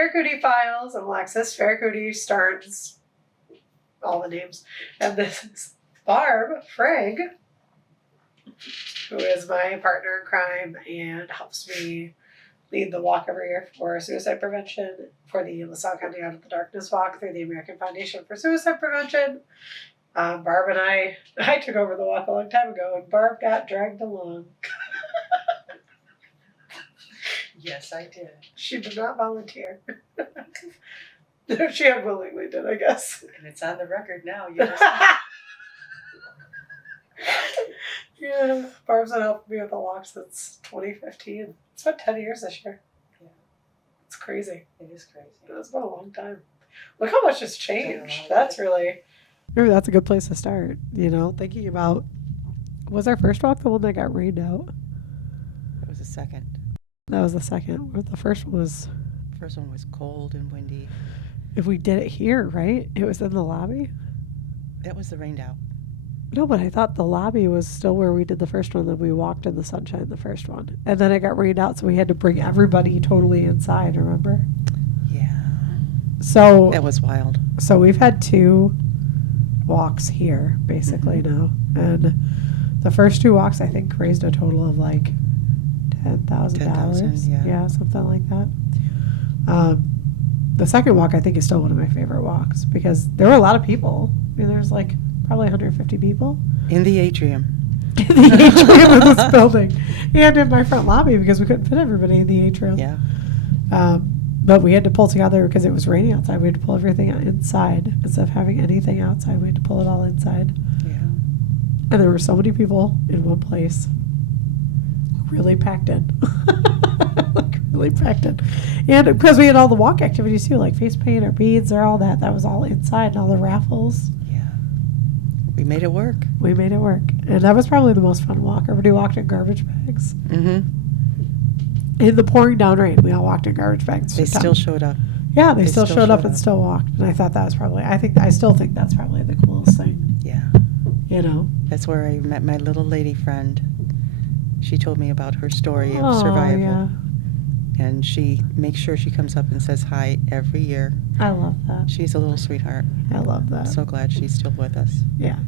Ferracuti Files. I'm Alexis. Ferracuti stars all the names. And this is Barb Frig, who is my partner in crime and helps me lead the walk every year for suicide prevention for the LaSalle County Out of the Darkness walk through the American Foundation for Suicide Prevention. Barb and I took over the walk a long time ago, and Barb got dragged along. Yes, I did. She did not volunteer. She unwillingly did, I guess. And it's on the record now. You just... Yeah, Barb's been helping me with the walk since 2015. It's been 10 years this year. Yeah. It's crazy. It is crazy. It's been a long time. Look how much has changed. That's really... Maybe that's a good place to start, thinking about... Was our first walk the one that got rained out? It was the second. That was the second. The first one was... First one was cold and windy. If we did it here, right? It was in the lobby? That was the rained out. No, but I thought the lobby was still where we did the first one, then we walked in the sunshine the first one. And then it got rained out, so we had to bring everybody totally inside, remember? Yeah. So that was wild. So we've had 2 walks here, basically, now. And the first 2 walks, I think, raised a total of like $10,000. Yeah, something like that. The second walk, I think, is still one of my favorite walks because there were a lot of people. I mean, there's like probably 150 people. In the atrium. In the atrium of this building. And in my front lobby because we couldn't fit everybody in the atrium. Yeah. But we had to pull together because it was raining outside. We had to pull everything inside. Instead of having anything outside, we had to pull it all inside. Yeah. And there were so many people in one place. Really packed in. Really packed in. And because we had all the walk activities too, like face paint or beads or all that. That was all inside and all the raffles. Yeah. We made it work. We made it work. And that was probably the most fun walk. Everybody walked in garbage bags. Mm-hmm. In the pouring down rain, we all walked in garbage bags. They still showed up. Yeah, they still showed up and still walked. And I thought that was probably, I still think that's probably the coolest thing. Yeah. That's where I met my little lady friend. She told me about her story of survival. Yeah. And she makes sure she comes up and says hi every year. I love that. She's a little sweetheart. I love that. I'm so glad she's still with us. Yeah.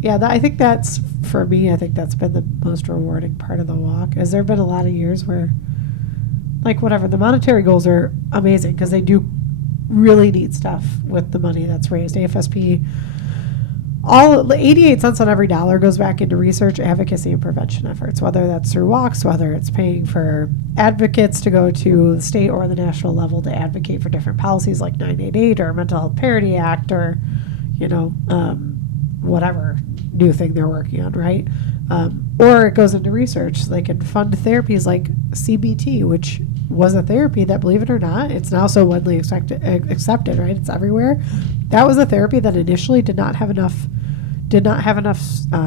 Yeah, I think that's, for me, I think that's been the most rewarding part of the walk. Has there been a lot of years where, like, whatever, the monetary goals are amazing because they do really neat stuff with the money that's raised. AFSP, all 88 cents on every dollar goes back into research, advocacy, and prevention efforts, whether that's through walks, whether it's paying for advocates to go to the state or the national level to advocate for different policies like 988 or Mental Health Parity Act or, whatever new thing they're working on, right? Or it goes into research. So they can fund therapies like CBT, which was a therapy that, believe it or not, it's now so widely accepted, right? It's everywhere. That was a therapy that initially did not have enough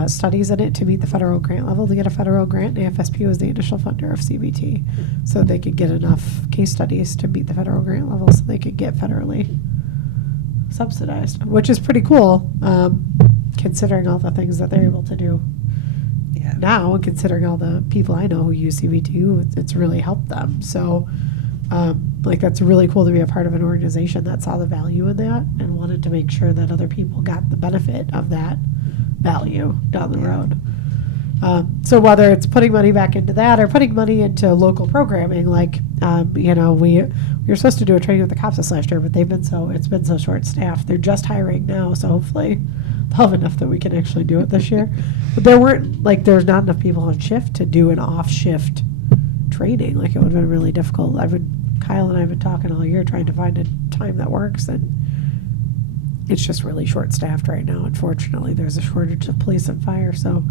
studies in it to meet the federal grant level to get a federal grant. AFSP was the initial funder of CBT, so they could get enough case studies to meet the federal grant level so they could get federally subsidized, which is pretty cool, considering all the things that they're able to do now, and considering all the people I know who use CBT, it's really helped them. So, that's really cool to be a part of an organization that saw the value in that and wanted to make sure that other people got the benefit of that value down the road. So whether it's putting money back into that or putting money into local programming, like, we were supposed to do a training with the cops this last year, but it's been so short staffed. They're just hiring now, so hopefully they'll have enough that we can actually do it this year. But there's not enough people on shift to do an off shift training. Like, it would have been really difficult. Kyle and I have been talking all year trying to find a time that works, and it's just really short staffed right now. Unfortunately, there's a shortage of police and fire, so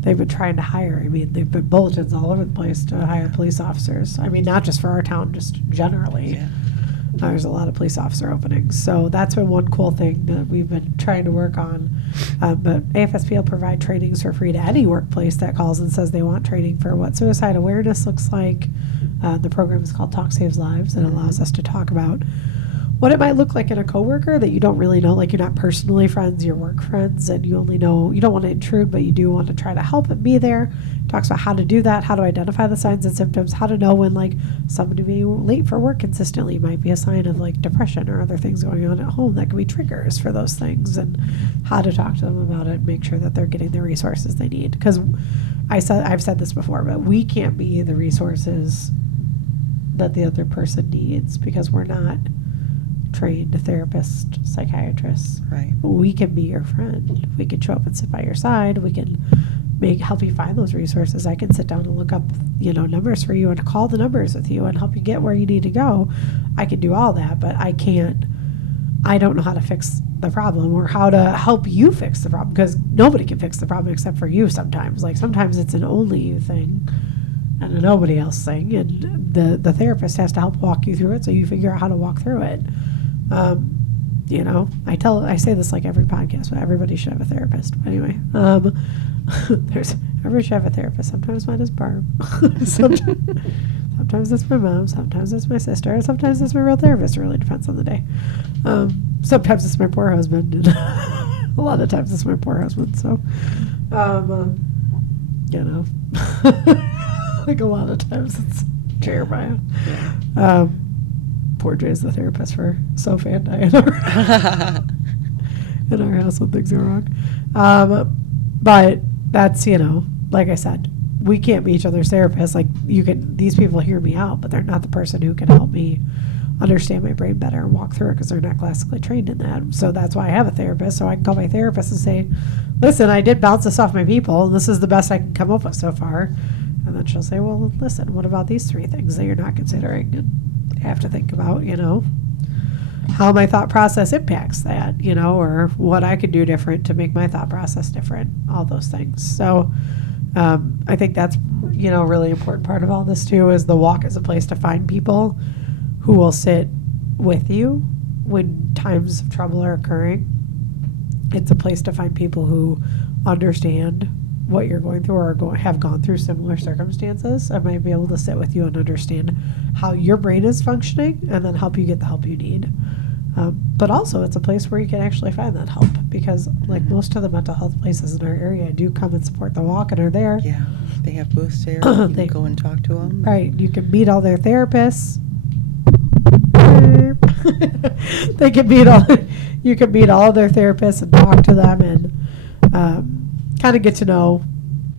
they've been trying to hire. I mean, they've been bulletins all over the place to hire police officers. I mean, not just for our town, just generally. Yeah. There's a lot of police officer openings. So that's been one cool thing that we've been trying to work on. But AFSP will provide trainings for free to any workplace that calls and says they want training for what suicide awareness looks like. The program is called Talk Saves Lives. It allows us to talk about what it might look like in a coworker that you don't really know, like you're not personally friends, you're work friends, and you only know, you don't want to intrude, but you do want to try to help and be there. Talks about how to do that, how to identify the signs and symptoms, how to know when like somebody being late for work consistently might be a sign of like depression or other things going on at home that can be triggers for those things, and how to talk to them about it, make sure that they're getting the resources they need. Because I've said this before, but we can't be the resources that the other person needs because we're not trained therapists, psychiatrists. Right. We can be your friend. We can show up and sit by your side. We can help you find those resources. I can sit down and look up, numbers for you and call the numbers with you and help you get where you need to go. I can do all that, but I don't know how to fix the problem or how to help you fix the problem, because nobody can fix the problem except for you sometimes. Like sometimes it's an only you thing and a nobody else thing, and the therapist has to help walk you through it so you figure out how to walk through it. I say this like every podcast, but everybody should have a therapist. But anyway, everybody should have a therapist. Sometimes mine is Barb. Sometimes it's my mom. Sometimes it's my sister. Sometimes it's my real therapist. It really depends on the day. Sometimes it's my poor husband. And a lot of times it's my poor husband. So, like a lot of times it's Jeremiah. Poor Jay's the therapist for Sophie and I in our house when things go wrong. But that's, like I said, we can't be each other's therapists. Like these people hear me out, but they're not the person who can help me understand my brain better and walk through it because they're not classically trained in that. So that's why I have a therapist. So I can call my therapist and say, listen, I did bounce this off my people, and this is the best I can come up with so far. And then she'll say, well, listen, what about these 3 things that you're not considering? And I have to think about, how my thought process impacts that, or what I could do different to make my thought process different, all those things. So I think that's, a really important part of all this too, is the walk is a place to find people who will sit with you when times of trouble are occurring. It's a place to find people who understand what you're going through or have gone through similar circumstances. I might be able to sit with you and understand how your brain is functioning and then help you get the help you need. But also it's a place where you can actually find that help, because like most of the mental health places in our area do come and support the walk and are there. Yeah, they have booths there. You can go and talk to them. Right. You can meet all their therapists. They can meet you can meet all of their therapists and talk to them and kind of get to know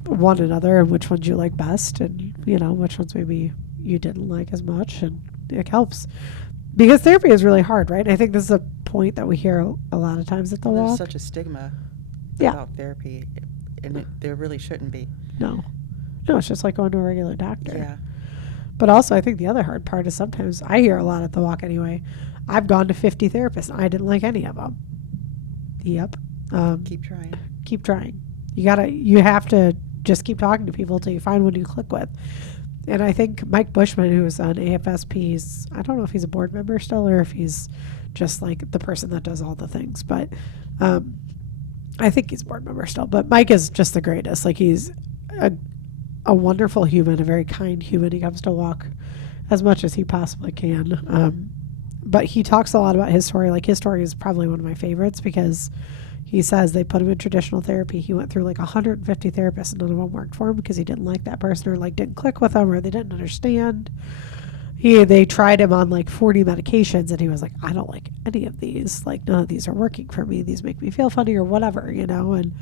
one another and which ones you like best, and which ones maybe you didn't like as much, and it helps. Because therapy is really hard, right? I think this is a point that we hear a lot of times at the walk. There's such a stigma about therapy, and there really shouldn't be. No, it's just like going to a regular doctor. Yeah. But also, I think the other hard part is sometimes I hear a lot at the walk anyway. I've gone to 50 therapists, and I didn't like any of them. Yep. Keep trying. Keep trying. You have to just keep talking to people until you find one you click with. And I think Mike Bushman, who is on AFSP's, I don't know if he's a board member still or if he's just like the person that does all the things, but I think he's a board member still. But Mike is just the greatest. Like he's a wonderful human, a very kind human. He comes to walk as much as he possibly can. But he talks a lot about his story. Like his story is probably one of my favorites because he says they put him in traditional therapy. He went through like 150 therapists and none of them worked for him because he didn't like that person or like didn't click with them or they didn't understand. They tried him on like 40 medications and he was like, I don't like any of these. Like none of these are working for me. These make me feel funny or whatever, and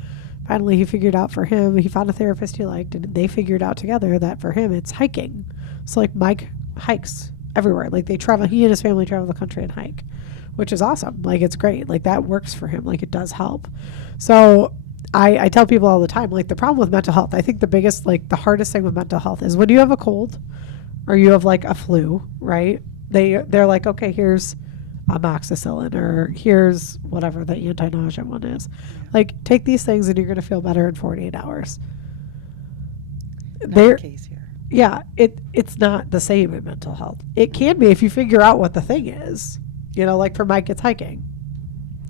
finally he figured out for him, he found a therapist he liked, and they figured out together that for him it's hiking. So like Mike hikes everywhere. Like he and his family travel the country and hike, which is awesome. Like it's great. Like that works for him. Like it does help. So I tell people all the time, like the problem with mental health, I think the biggest, like the hardest thing with mental health is when you have a cold or you have like a flu, right? They're like, okay, here's amoxicillin or here's whatever the anti-nausea one is. Like take these things and you're going to feel better in 48 hours. Not the case here. Yeah, it's not the same in mental health. It can be if you figure out what the thing is. Like for Mike, it's hiking.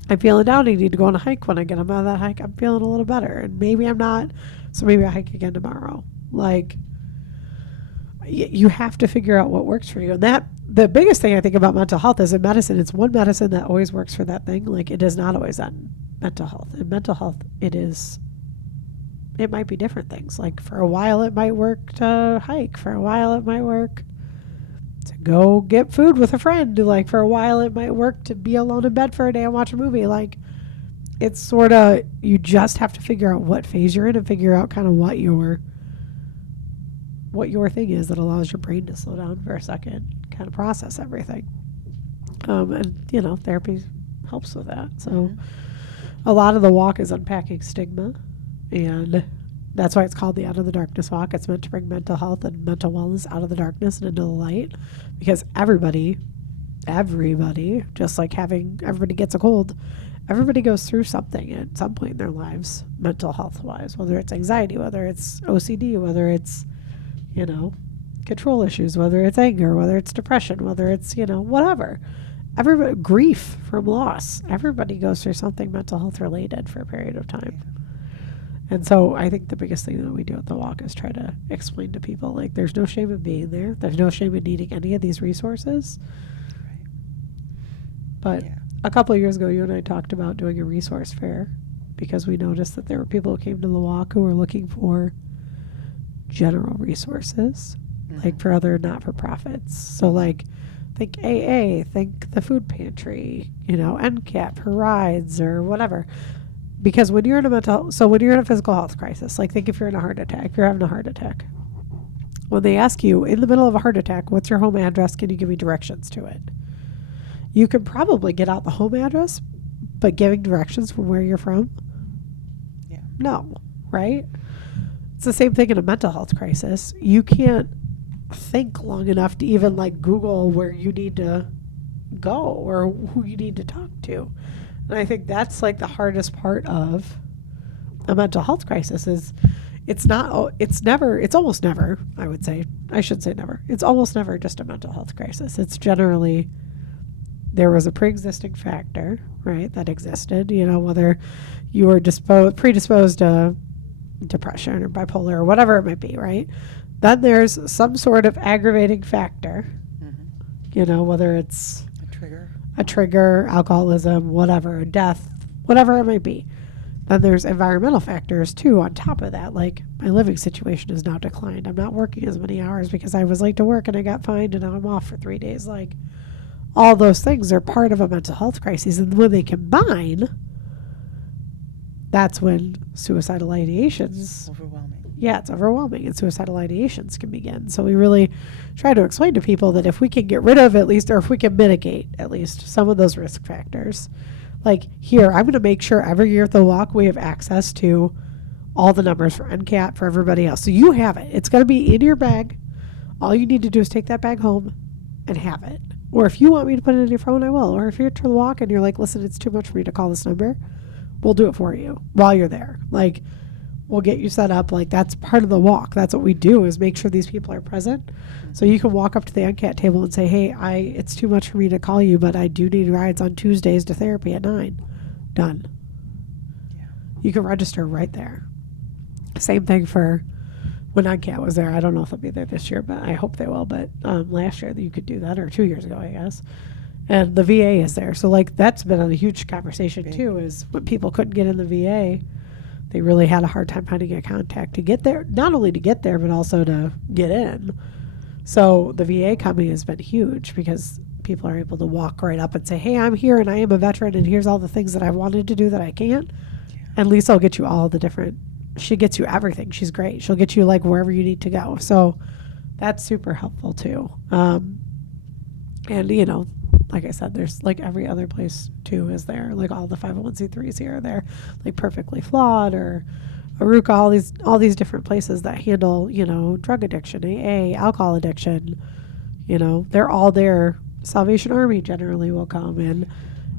I'm feeling down. I need to go on a hike. When I get out of that hike, I'm feeling a little better. And maybe I'm not. So maybe I hike again tomorrow. Like, you have to figure out what works for you. And the biggest thing I think about mental health is in medicine, it's one medicine that always works for that thing. Like, it is not always on mental health. In mental health, it might be different things. Like, for a while it might work to hike. For a while it might work to go get food with a friend. Like, for a while it might work to be alone in bed for a day and watch a movie. Like, it's sort of, you just have to figure out what phase you're in and figure out kind of what your thing is that allows your brain to slow down for a second, kind of process everything. And, therapy helps with that. So a lot of the walk is unpacking stigma, and that's why it's called the Out of the Darkness Walk. It's meant to bring mental health and mental wellness out of the darkness and into the light, because everybody, just like everybody gets a cold, everybody goes through something at some point in their lives, mental health wise, whether it's anxiety, whether it's OCD, whether it's control issues, whether it's anger, whether it's depression, whether it's, whatever. Everybody, grief from loss. Everybody goes through something mental health related for a period of time. And so I think the biggest thing that we do at the walk is try to explain to people, like, there's no shame in being there. There's no shame in needing any of these resources. Right. But a couple of years ago, you and I talked about doing a resource fair, because we noticed that there were people who came to the walk who were looking for general resources, like for other not-for-profits. So, like, think AA, think the food pantry, NCAP for rides or whatever. Because when you're in a physical health crisis, like, think if you're in a heart attack, if you're having a heart attack, when they ask you in the middle of a heart attack, what's your home address? Can you give me directions to it? You can probably get out the home address, but giving directions from where you're from? Yeah. No, right? It's the same thing in a mental health crisis. You can't think long enough to even, like, Google where you need to go or who you need to talk to. And I think that's, like, the hardest part of a mental health crisis is it's almost never, I would say, I should say never. It's almost never just a mental health crisis. It's generally, there was a pre-existing factor, right, that existed, whether you were predisposed to depression or bipolar or whatever it might be, right? Then there's some sort of aggravating factor, whether it's a trigger, alcoholism, whatever, death, whatever it might be. Then there's environmental factors too on top of that, like my living situation has now declined. I'm not working as many hours because I was late to work and I got fined and now I'm off for 3 days. Like, all those things are part of a mental health crisis, and when they combine, that's when suicidal ideations. Overwhelming. Yeah, it's overwhelming, and suicidal ideations can begin. So we really try to explain to people that if we can get rid of at least, or if we can mitigate at least some of those risk factors, like here, I'm going to make sure every year at the walk we have access to all the numbers for NCAT, for everybody else. So you have it. It's going to be in your bag. All you need to do is take that bag home and have it. Or if you want me to put it in your phone, I will. Or if you're to the walk and you're like, listen, it's too much for me to call this number, we'll do it for you while you're there. Like, we'll get you set up. Like, that's part of the walk. That's what we do, is make sure these people are present. So you can walk up to the NCAT table and say, hey, it's too much for me to call you, but I do need rides on Tuesdays to therapy at 9. Done. Yeah. You can register right there. Same thing for when NCAT was there. I don't know if they'll be there this year, but I hope they will. But last year you could do that, or 2 years ago, I guess. And the VA is there. So, like, that's been a huge conversation too, is when people couldn't get in the VA, they really had a hard time finding a contact to get there, not only to get there, but also to get in. So the VA coming has been huge, because people are able to walk right up and say, hey, I'm here and I am a veteran and here's all the things that I wanted to do that I can't. Yeah. And Lisa will get you all the different, she gets you everything. She's great. She'll get you, like, wherever you need to go. So that's super helpful too. And, like I said, there's, like, every other place too is there. Like, all the 501c3s here are there, like Perfectly Flawed or Aruka, all these different places that handle, drug addiction, AA, alcohol addiction. They're all there. Salvation Army generally will come in,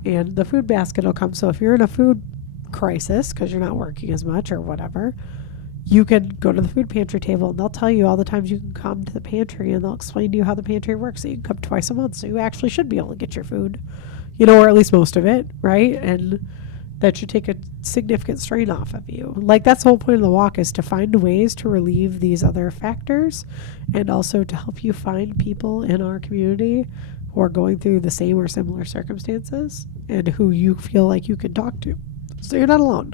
and the food basket will come. So if you're in a food crisis because you're not working as much or whatever, you can go to the food pantry table and they'll tell you all the times you can come to the pantry, and they'll explain to you how the pantry works. So you can come twice a month. So you actually should be able to get your food, or at least most of it, right? And that should take a significant strain off of you. Like, that's the whole point of the walk, is to find ways to relieve these other factors, and also to help you find people in our community who are going through the same or similar circumstances and who you feel like you can talk to. So you're not alone,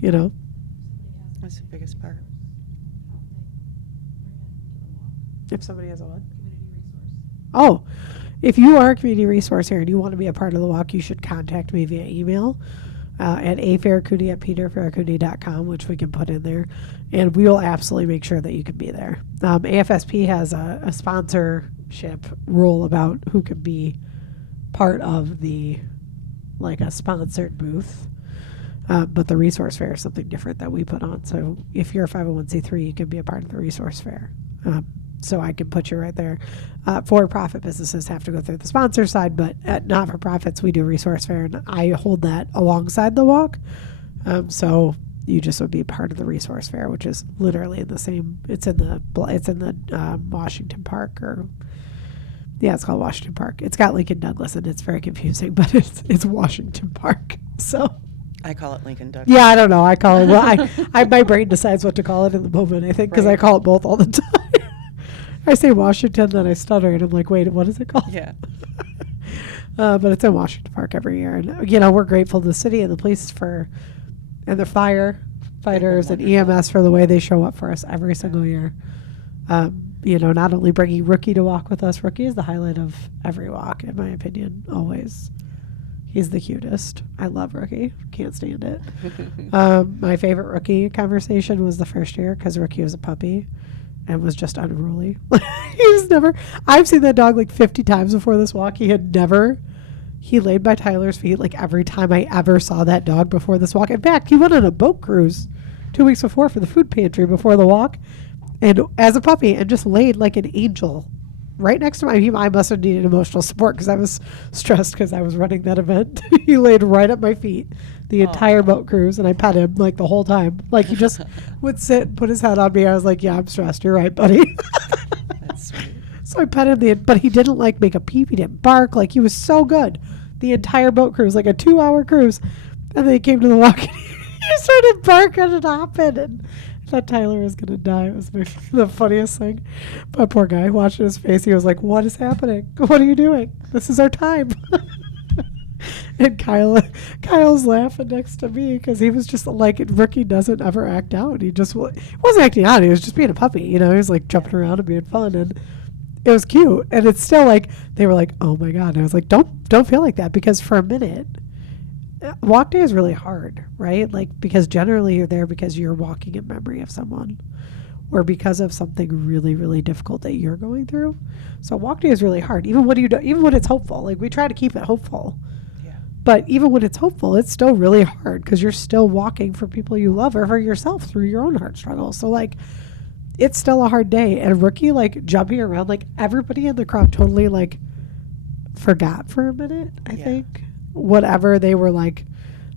you know? That's the biggest part. If somebody has a what? Oh, if you are a community resource here and you want to be a part of the walk, you should contact me via email at aferracuti@peterferracuti.com, which we can put in there, and we will absolutely make sure that you can be there. AFSP has a sponsorship rule about who can be part of the, like, a sponsored booth. But the resource fair is something different that we put on. So if you're a 501c3, you can be a part of the resource fair. So I can put you right there. For-profit businesses have to go through the sponsor side, but at not-for-profits, we do resource fair, and I hold that alongside the walk. So you just would be part of the resource fair, which is literally in the same. It's in the Washington Park, or it's called Washington Park. It's got Lincoln Douglas, and it's very confusing, but it's Washington Park. So. I call it Lincoln Douglas. Yeah, I don't know. I call it. Well, my brain decides what to call it in the moment, I think, because I call it both all the time. I say Washington, then I stutter, and I'm like, wait, what is it called? Yeah. But it's in Washington Park every year. And, we're grateful to the city and the police and the firefighters and EMS for the way they show up for us every single year. Not only bringing Rookie to walk with us. Rookie is the highlight of every walk, in my opinion, always. He's the cutest. I love Rookie. Can't stand it. My favorite Rookie conversation was the first year, because Rookie was a puppy and was just unruly. I've seen that dog like 50 times before this walk. He laid by Tyler's feet like every time I ever saw that dog before this walk. In fact, he went on a boat cruise 2 weeks before for the food pantry before the walk, and as a puppy, and just laid like an angel right next to I must have needed emotional support, because I was stressed because I was running that event. He laid right at my feet the entire boat cruise, and I pet him like the whole time. Like, he just would sit and put his head on me. I was like, yeah, I'm stressed. You're right, buddy. That's sweet. So I pet him, but he didn't like make a peep. He didn't bark. Like, he was so good. The entire boat cruise, like a 2-hour cruise. And then he came to the walk, and he started barking and hopping, and I thought Tyler was going to die. It was the funniest thing. But poor guy, watching his face, he was like, what is happening? What are you doing? This is our time. And Kyle's laughing next to me, because he was just like, Rookie doesn't ever act out. He just wasn't acting out. He was just being a puppy. He was like jumping around and being fun. And it was cute. And it's still like, they were like, oh my God. And I was like, don't feel like that, because for a minute, walk day is really hard, right? Like, because generally you're there because you're walking in memory of someone, or because of something really, really difficult that you're going through. So walk day is really hard, even when it's hopeful. Like, we try to keep it hopeful. Yeah. But even when it's hopeful, it's still really hard, because you're still walking for people you love, or for yourself through your own heart struggles. So like, it's still a hard day. And Rookie, like, jumping around, like, everybody in the crowd totally like forgot for a minute, I think, whatever they were like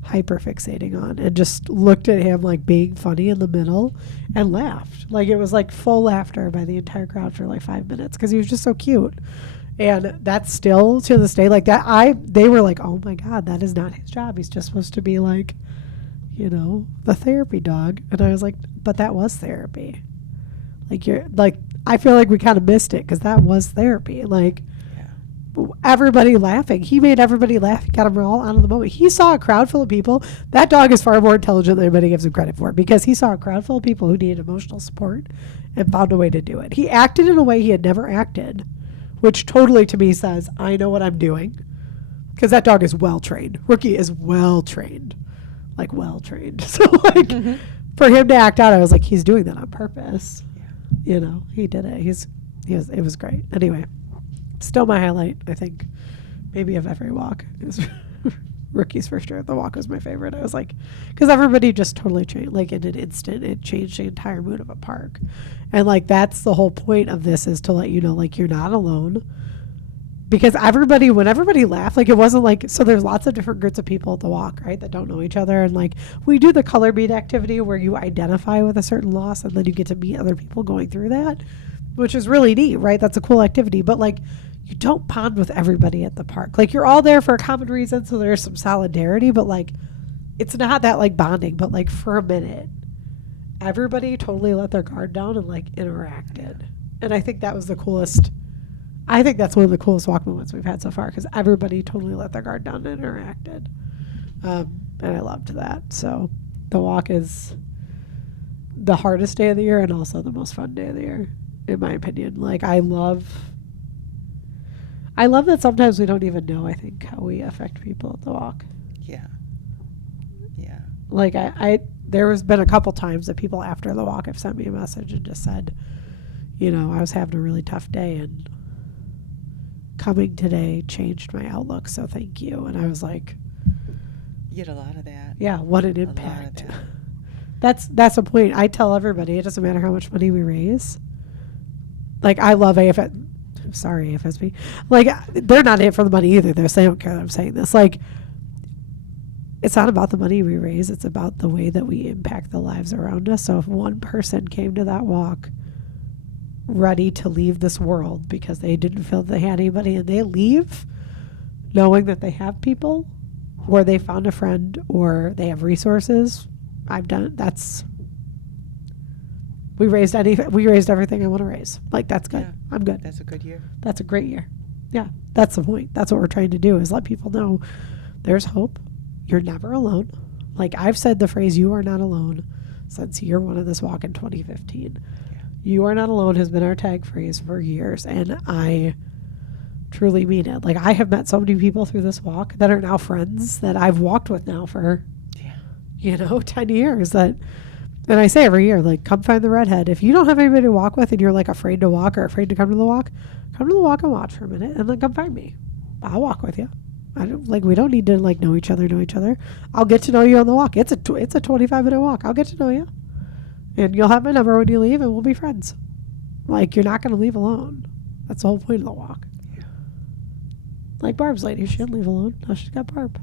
hyper fixating on, and just looked at him like being funny in the middle and laughed. Like, it was like full laughter by the entire crowd for like 5 minutes, because he was just so cute. And that's still to this day like that. They were like, oh my God, that is not his job. He's just supposed to be like, the therapy dog. And I was like, but that was therapy. Like, I feel like we kind of missed it, because that was therapy. Like, everybody laughing. He made everybody laugh. He got them all out of the moment. He saw a crowd full of people. That dog is far more intelligent than anybody gives him credit for, because he saw a crowd full of people who needed emotional support and found a way to do it. He acted in a way he had never acted, which totally to me says, I know what I'm doing, because that dog is well trained. Rookie is well trained, like well trained. So like, for him to act out, I was like, he's doing that on purpose. Yeah. He did it. It was great. Anyway. Still my highlight, I think, maybe of every walk. It was Rookie's first year at the walk was my favorite. I was like, because everybody just totally changed, like in an instant, it changed the entire mood of a park. And like, that's the whole point of this, is to let you know, like, you're not alone. Because when everybody laughed, like, it wasn't like, so there's lots of different groups of people at the walk, right, that don't know each other. And like, we do the color bead activity where you identify with a certain loss, and then you get to meet other people going through that, which is really neat, right? That's a cool activity. But like, you don't bond with everybody at the park. Like, you're all there for a common reason, so there's some solidarity, but like, it's not that like bonding, but like for a minute, everybody totally let their guard down and like interacted. And I think that was the coolest. I think that's one of the coolest walk moments we've had so far, because everybody totally let their guard down and interacted. And I loved that. So the walk is the hardest day of the year and also the most fun day of the year, in my opinion. Like, I love that sometimes we don't even know, I think, how we affect people at the walk. Yeah. Yeah. Like, there has been a couple times that people after the walk have sent me a message and just said, you know, I was having a really tough day and coming today changed my outlook, so thank you. And I was like, You get a lot of that. yeah, what an impact. That's the point. I tell everybody, it doesn't matter how much money we raise. Like, I love AFSP. Like, they're not in it for the money either. They don't care that I'm saying this. Like, it's not about the money we raise. It's about the way that we impact the lives around us. So if one person came to that walk ready to leave this world because they didn't feel they had anybody, and they leave knowing that they have people, or they found a friend, or they have resources, we raised everything I want to raise. Like, that's good. Yeah. I'm good. That's a good year. That's a great year. Yeah, that's the point. That's what we're trying to do, is let people know there's hope. You're never alone. Like, I've said the phrase, you are not alone, since year one of this walk in 2015. Yeah. You are not alone has been our tag phrase for years, and I truly mean it. Like, I have met so many people through this walk that are now friends that I've walked with now for, 10 years. And I say every year, like, come find the redhead. If you don't have anybody to walk with and you're like afraid to walk or afraid to come to the walk and watch for a minute, and then come find me. I'll walk with you. We don't need to like know each other. I'll get to know you on the walk. It's a 25-minute walk. I'll get to know you, and you'll have my number when you leave, and we'll be friends. Like, you're not going to leave alone. That's the whole point of the walk. Yeah. Like Barb's lady, she didn't leave alone. Now she's got Barb.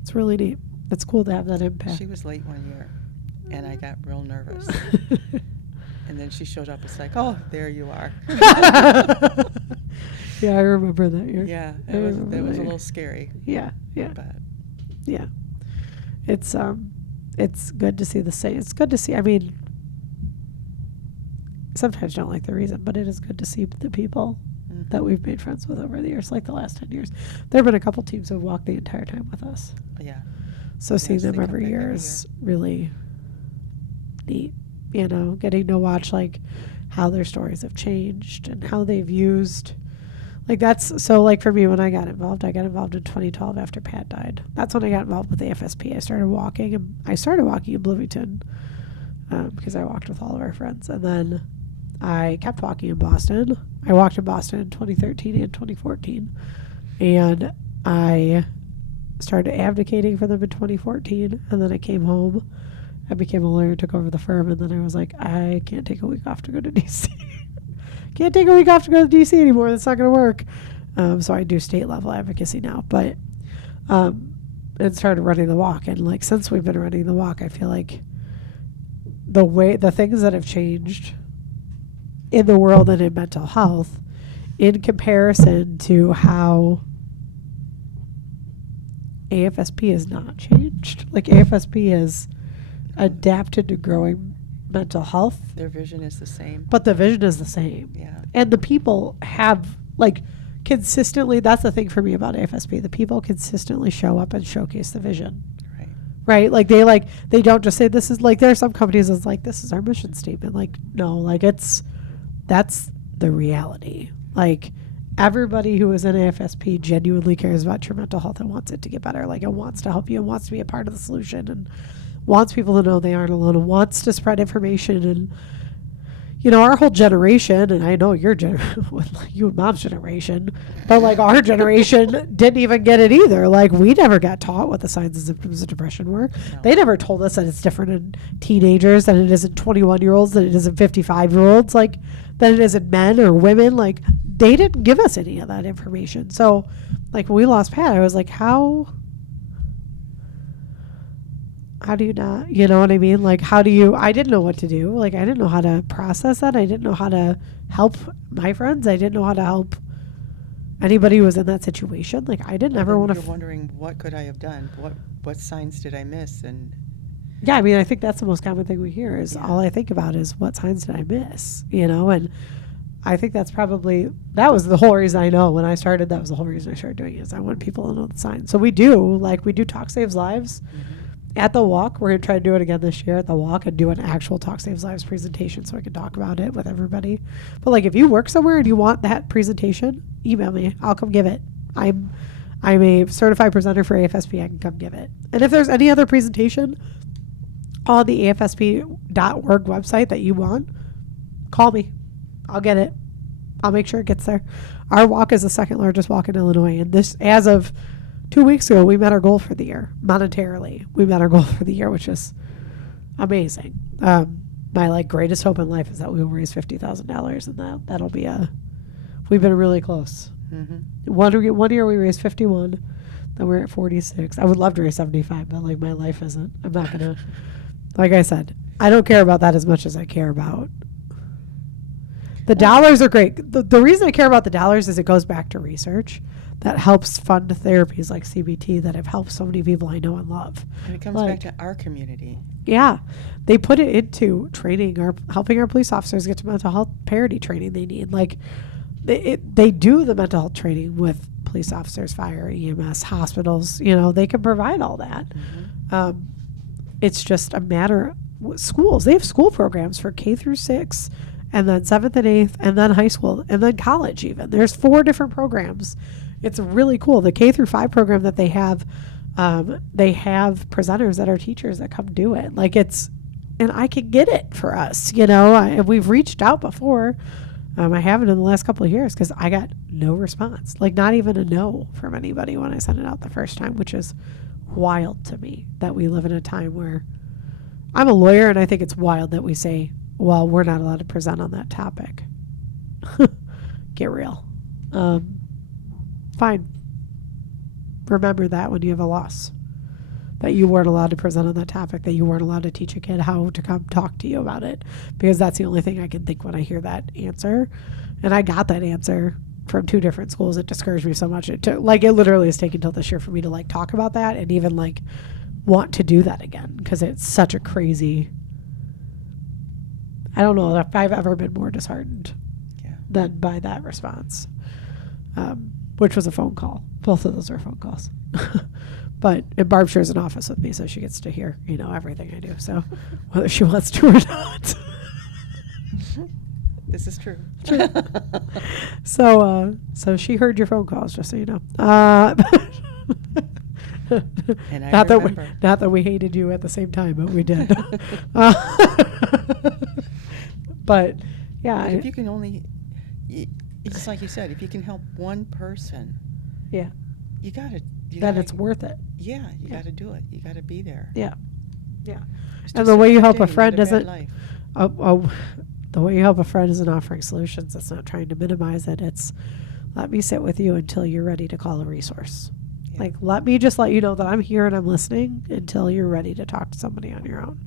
It's really neat. It's cool to have that impact. She was late one year, and I got real nervous. And then she showed up. It's like, oh, there you are. Yeah, I remember that year. Yeah, that was a little scary. Yeah. But Yeah. It's good to see the same. It's good to see. I mean, sometimes I don't like the reason, but it is good to see the people that we've made friends with over the years, like the last 10 years. There have been a couple teams who have walked the entire time with us. yeah. So seeing them every year is really neat. Getting to watch like how their stories have changed and how they've used. Like, that's so, like, for me, when I got involved in 2012 after Pat died. That's when I got involved with the AFSP. I started walking in Bloomington because I walked with all of our friends. And then I kept walking in Boston. I walked in Boston in 2013 and 2014. And I started advocating for them in 2014. And then I came home. I became a lawyer, took over the firm. And then I was like, I can't take a week off to go to D.C. Can't take a week off to go to D.C. anymore. That's not going to work. So I do state level advocacy now. But and started running the walk. And like, since we've been running the walk, I feel like the things that have changed in the world and in mental health in comparison to how AFSP has not changed. Like, AFSP has adapted to growing mental health. Their vision is the same. But the vision is the same. Yeah. And the people have, like, consistently, that's the thing for me about AFSP. The people consistently show up and showcase the vision. Right? Like, they don't just say, this is, like, there are some companies that's like, this is our mission statement. Like, no, like, that's the reality. Like, everybody who is in AFSP genuinely cares about your mental health and wants it to get better. Like, it wants to help you and wants to be a part of the solution and wants people to know they aren't alone and wants to spread information. And, our whole generation, and I know your you and Mom's generation, but like our generation didn't even get it either. Like, we never got taught what the signs and symptoms of depression were. No. They never told us that it's different in teenagers than it is in 21-year-olds, than it is in 55-year-olds, like than it is in men or women. Like, they didn't give us any of that information. So, like, when we lost Pat, I was like, how do you not, you know what I mean? Like, I didn't know what to do. Like, I didn't know how to process that. I didn't know how to help my friends. I didn't know how to help anybody who was in that situation, like I didn't ever want to. You're wondering, what could I have done? What signs did I miss? And yeah, I mean, I think that's the most common thing we hear is all I think about is what signs did I miss, and I think that was the whole reason I know when I started, that was the whole reason I started doing it, is I want people to know the signs. So we do Talk Saves Lives at the walk. We're going to try to do it again this year at the walk and do an actual Talk Saves Lives presentation so I can talk about it with everybody. But like, if you work somewhere and you want that presentation, email me. I'll come give it. I'm a certified presenter for AFSP. I can come give it. And if there's any other presentation on the AFSP.org website that you want, call me. I'll get it. I'll make sure it gets there. Our walk is the second largest walk in Illinois. And this, as of 2 weeks ago, we met our goal for the year. Monetarily, we met our goal for the year, which is amazing. My greatest hope in life is that we will raise $50,000, and that'll be we've been really close. Mm-hmm. One year we raised 51, then we're at 46. I would love to raise 75, but my life isn't. I'm not gonna. Like I said, I don't care about that as much as I care about. The dollars are great. The reason I care about the dollars is it goes back to research that helps fund therapies like CBT that have helped so many people I know and love. And it comes back to our community. Yeah. They put it into training or helping our police officers get to mental health parity training they need. They do the mental health training with police officers, fire, EMS, hospitals. They can provide all that. Mm-hmm. It's just a matter of schools. They have school programs for K through 6, and then 7th and 8th, and then high school, and then college even. There's 4 different programs. It's really cool. The K through 5 program that they have presenters that are teachers that come do it. And I can get it for us, we've reached out before. I haven't in the last couple of years because I got no response, not even a no from anybody when I sent it out the first time, which is wild to me that we live in a time where I'm a lawyer and I think it's wild that we say, well, we're not allowed to present on that topic. Get real. Fine. Remember that when you have a loss, that you weren't allowed to present on that topic, that you weren't allowed to teach a kid how to come talk to you about it, because that's the only thing I can think when I hear that answer. And I got that answer from 2 different schools. It discouraged me so much. It literally has taken till this year for me to talk about that and even want to do that again, because it's such a crazy. I don't know if I've ever been more disheartened than by that response, which was a phone call. Both of those are phone calls. But Barb shares an office with me, so she gets to hear, everything I do. So whether she wants to or not. This is true. So she heard your phone calls, just so you know. And I not remember. Not that we hated you at the same time, but we did. But yeah. But if you can only, it's like you said, if you can help one person, yeah, you gotta. Then it's worth it. Yeah, you gotta do it. You gotta be there. Yeah, yeah. And the way you help a friend isn't. The way you help a friend isn't offering solutions. It's not trying to minimize it. It's let me sit with you until you're ready to call a resource. Yeah. Let me just let you know that I'm here and I'm listening until you're ready to talk to somebody on your own.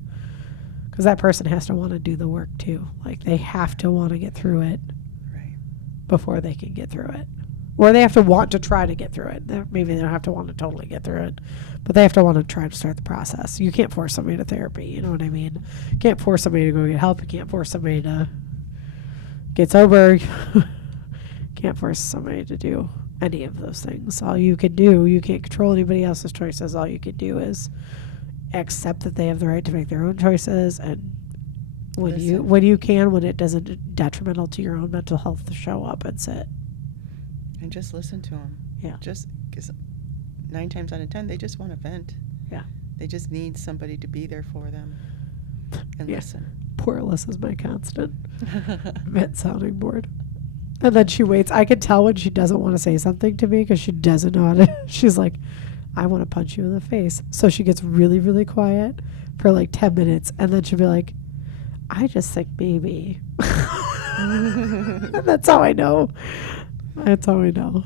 Because that person has to want to do the work too. They have to want to get through it before they can get through it. Or they have to want to try to get through it. Maybe they don't have to want to totally get through it, but they have to want to try to start the process. You can't force somebody to therapy. You know what I mean? You can't force somebody to go get help. You can't force somebody to get sober. You can't force somebody to do any of those things. All you can do, you can't control anybody else's choices. All you can do is accept that they have the right to make their own choices, and when it doesn't detrimental to your own mental health, to show up and sit. And just listen to them. Yeah. Just because 9 times out of 10, they just want to vent. Yeah. They just need somebody to be there for them and listen. Poor Alyssa's my constant vent sounding board. And then she waits. I can tell when she doesn't want to say something to me because she doesn't know how to. She's like, I want to punch you in the face. So she gets really, really quiet for 10 minutes. And then she'll be like, I just think maybe. That's how I know. That's how I know.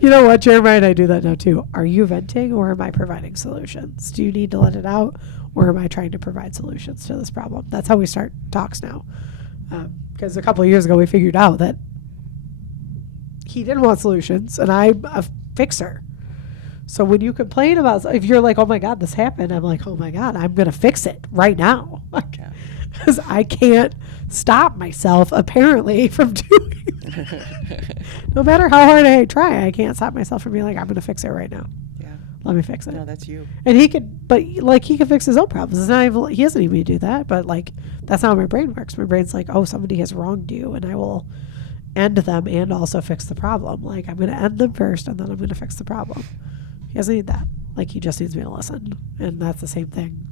You know what, Jeremiah and I do that now too. Are you venting or am I providing solutions? Do you need to let it out or am I trying to provide solutions to this problem? That's how we start talks now. Because a couple of years ago we figured out that he didn't want solutions, and I'm a fixer. So when you complain about, if you're like, oh my God, this happened, I'm like, oh my God, I'm going to fix it right now. Because I can't stop myself, apparently, from doing it. No matter how hard I try, I can't stop myself from being like, I'm going to fix it right now. Yeah. Let me fix it. No, that's you. And he could, but like, he can fix his own problems. It's not even, he doesn't even do that, but like, that's how my brain works. My brain's like, oh, somebody has wronged you, and I will end them and also fix the problem. Like, I'm going to end them first, and then I'm going to fix the problem. He doesn't need that. Like, he just needs me to listen. And that's the same thing.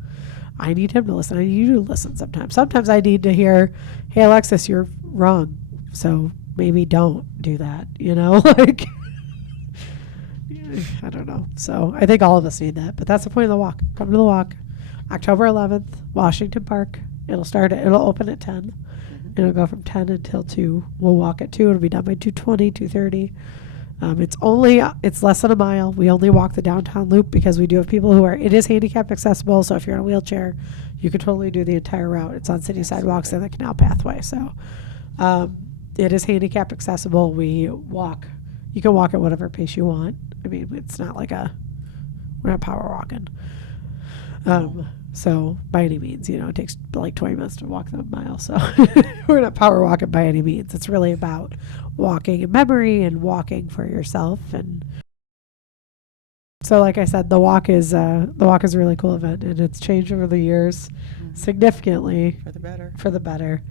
I need him to listen. I need you to listen sometimes. Sometimes I need to hear, hey, Alexis, you're wrong. So maybe don't do that, you know? Like, I don't know. So I think all of us need that. But that's the point of the walk. Come to the walk. October 11th, Washington Park. It'll open at 10. Mm-hmm. It'll go from 10 until 2. We'll walk at 2. It'll be done by 2:20, 2:30. It's less than a mile. We only walk the downtown loop because we do have people it is handicap accessible. So if you're in a wheelchair, you can totally do the entire route. It's on city sidewalks and the canal pathway. So it is handicap accessible. You can walk at whatever pace you want. I mean, it's not like we're not power walking. So by any means, it takes like 20 minutes to walk the mile. So we're not power walking by any means. It's really about walking in memory and walking for yourself. And so, like I said, the walk is a really cool event, and it's changed over the years significantly for the better. For the better.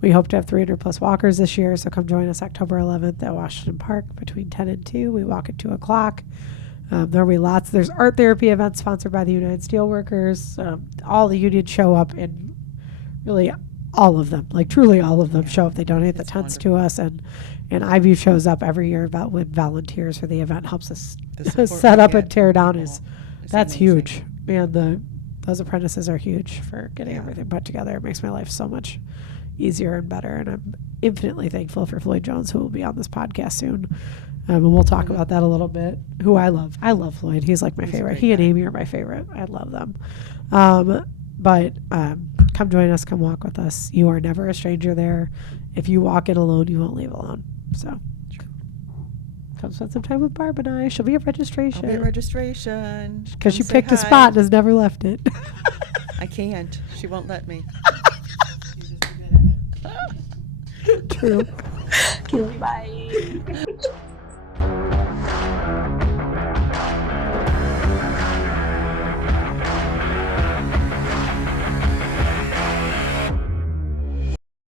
We hope to have 300 plus walkers this year. So come join us October 11th at Washington Park between 10 and 2. We walk at 2 o'clock. There'll be lots. There's art therapy events sponsored by the United Steelworkers. All the unions show up, and really all of them, like truly all of them, show up. They donate the tents to us, and iView shows up every year about when volunteers for the event helps us set up and tear down. That's huge, man. Those apprentices are huge for getting everything put together. It makes my life so much easier and better, and I'm infinitely thankful for Floyd Jones, who will be on this podcast soon. And we'll talk about that a little bit. Who I love. I love Floyd. He's like my favorite. He and Amy are my favorite. I love them. But come join us. Come walk with us. You are never a stranger there. If you walk in alone, you won't leave alone. So come spend some time with Barb and I. She'll be at registration. I'll be at registration. Because she picked a spot and has never left it. I can't. She won't let me. True. Okay, bye.